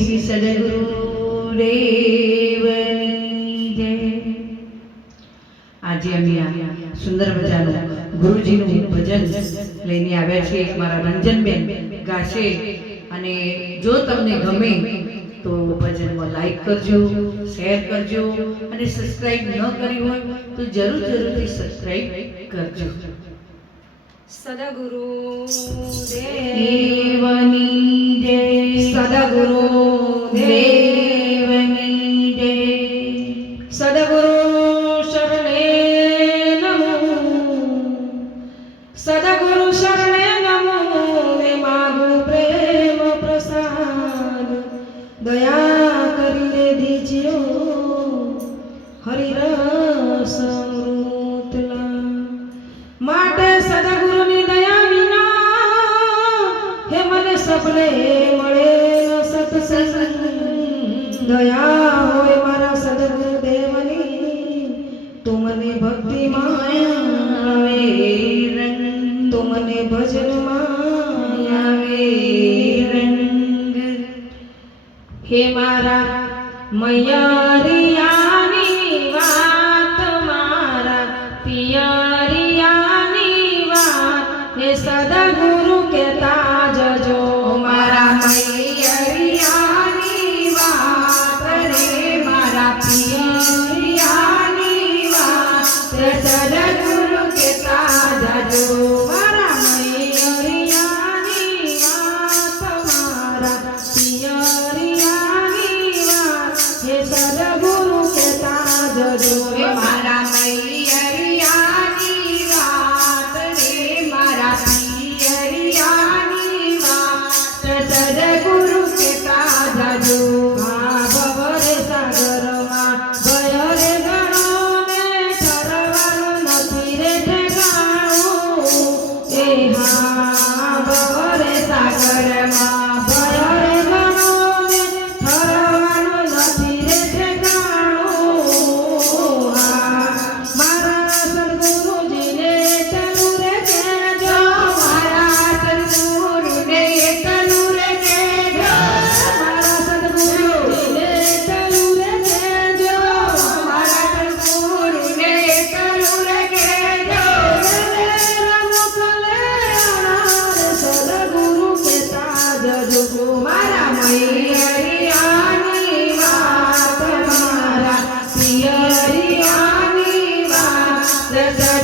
શ્રી સદગુરુદેવની આજે અમે સુંદર મજાનું ગુરુજીનું ભજન લઈને આવ્યા છે મારા રંજનબેન ગાશે. અને જો તમને ગમે તો ભજનમાં લાઈક કરજો શેર કરજો અને સબસ્ક્રાઇબ ન કર્યું હોય તો જરૂર જરૂરથી સબસ્ક્રાઇબ કરજો. સદગુરુ દેવની સદગુરુ દેવની જય સદગુરુ શરણે નમો સદગુરુ શરણે નમો ને માગો પ્રેમ પ્રસાદ દયા કરીને દીજો હરિરસ અમૃતલા માટે સદગુરુની દયા વિના હે મને સપને દયા હોય મારા સદગુરુ દેવની તું મને ભક્તિ માયાવે માયા તું મને ભજન માયા રંગ. હે મારા મૈયારિયા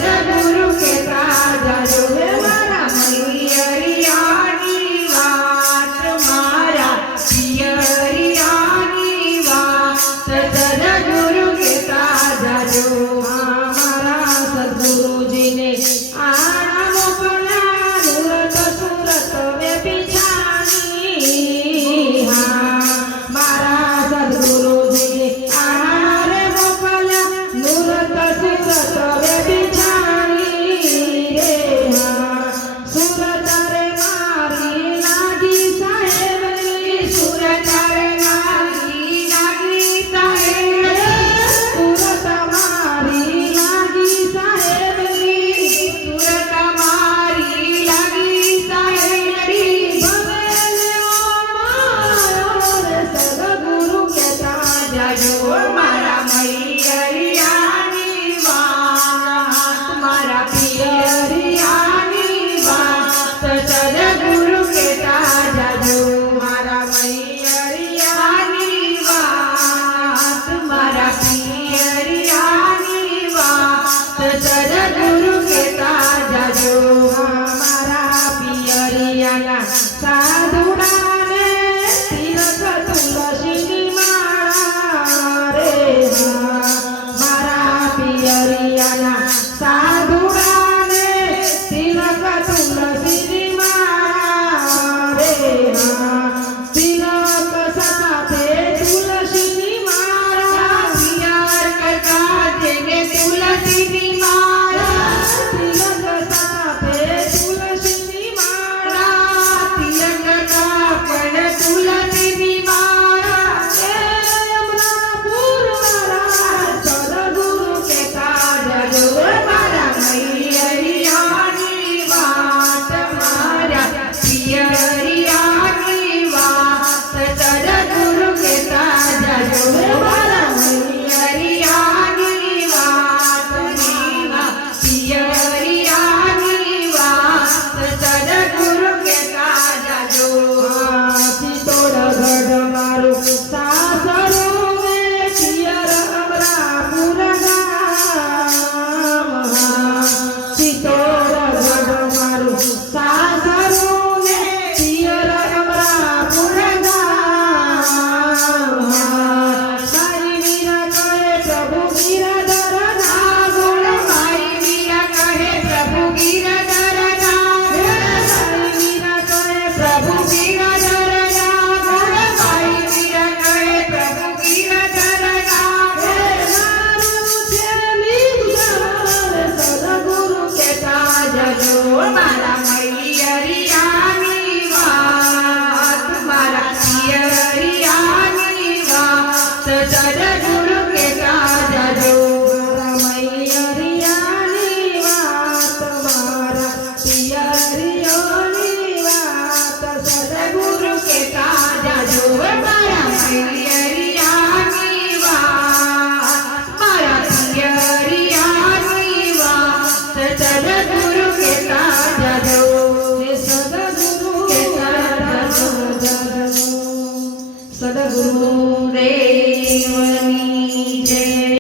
Sadhguru. ચરણ ગુરુ કેતા જાજો. Forever.